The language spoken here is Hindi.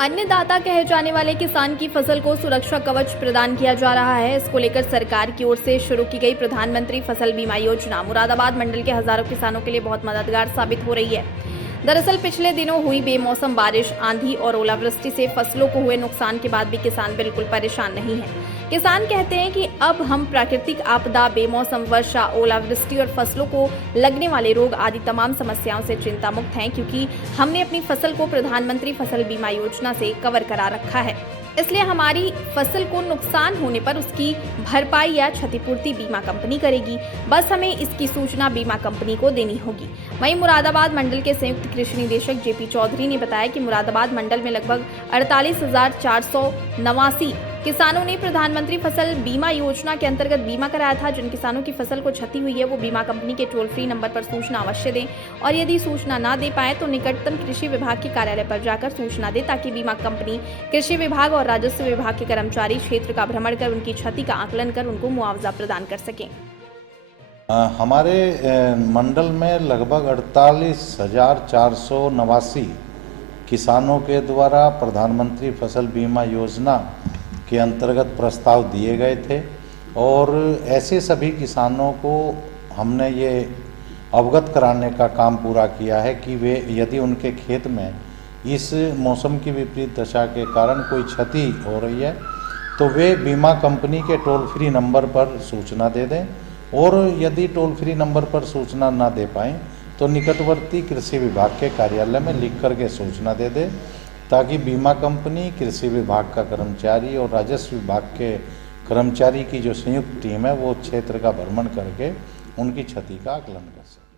अन्नदाता कहे जाने वाले किसान की फसल को सुरक्षा कवच प्रदान किया जा रहा है। इसको लेकर सरकार की ओर से शुरू की गई प्रधानमंत्री फसल बीमा योजना मुरादाबाद मंडल के हजारों किसानों के लिए बहुत मददगार साबित हो रही है। दरअसल पिछले दिनों हुई बेमौसम बारिश, आंधी और ओलावृष्टि से फसलों को हुए नुकसान के बाद भी किसान बिल्कुल परेशान नहीं है। किसान कहते हैं कि अब हम प्राकृतिक आपदा, बेमौसम वर्षा, ओलावृष्टि और फसलों को लगने वाले रोग आदि तमाम समस्याओं से चिंता मुक्त हैं, क्योंकि हमने अपनी फसल को प्रधानमंत्री फसल बीमा योजना से कवर करा रखा है। इसलिए हमारी फसल को नुकसान होने पर उसकी भरपाई या क्षतिपूर्ति बीमा कंपनी करेगी। बस हमें इसकी सूचना बीमा कंपनी को देनी होगी। वहीं मुरादाबाद मंडल के संयुक्त कृषि निदेशक जेपी चौधरी ने बताया कि मुरादाबाद मंडल में लगभग 48,489 किसानों ने प्रधानमंत्री फसल बीमा योजना के अंतर्गत बीमा कराया था। जिन किसानों की फसल को क्षति हुई है वो बीमा कंपनी के टोल फ्री नंबर पर सूचना अवश्य दें, और यदि सूचना ना दे पाए तो निकटतम कृषि विभाग के कार्यालय पर जाकर सूचना दें, ताकि बीमा कंपनी, कृषि विभाग और राजस्व विभाग के कर्मचारी क्षेत्र का भ्रमण कर उनकी क्षति का आकलन कर उनको मुआवजा प्रदान कर सकें। हमारे मंडल में लगभग 48,489 किसानों के द्वारा प्रधानमंत्री फसल बीमा योजना के अंतर्गत प्रस्ताव दिए गए थे, और ऐसे सभी किसानों को हमने ये अवगत कराने का काम पूरा किया है कि वे यदि उनके खेत में इस मौसम की विपरीत दशा के कारण कोई क्षति हो रही है तो वे बीमा कंपनी के टोल फ्री नंबर पर सूचना दे दें, और यदि टोल फ्री नंबर पर सूचना ना दे पाएँ तो निकटवर्ती कृषि विभाग के कार्यालय में लिख करके सूचना दे दें, ताकि बीमा कंपनी, कृषि विभाग का कर्मचारी और राजस्व विभाग के कर्मचारी की जो संयुक्त टीम है वो क्षेत्र का भ्रमण करके उनकी क्षति का आकलन कर सके।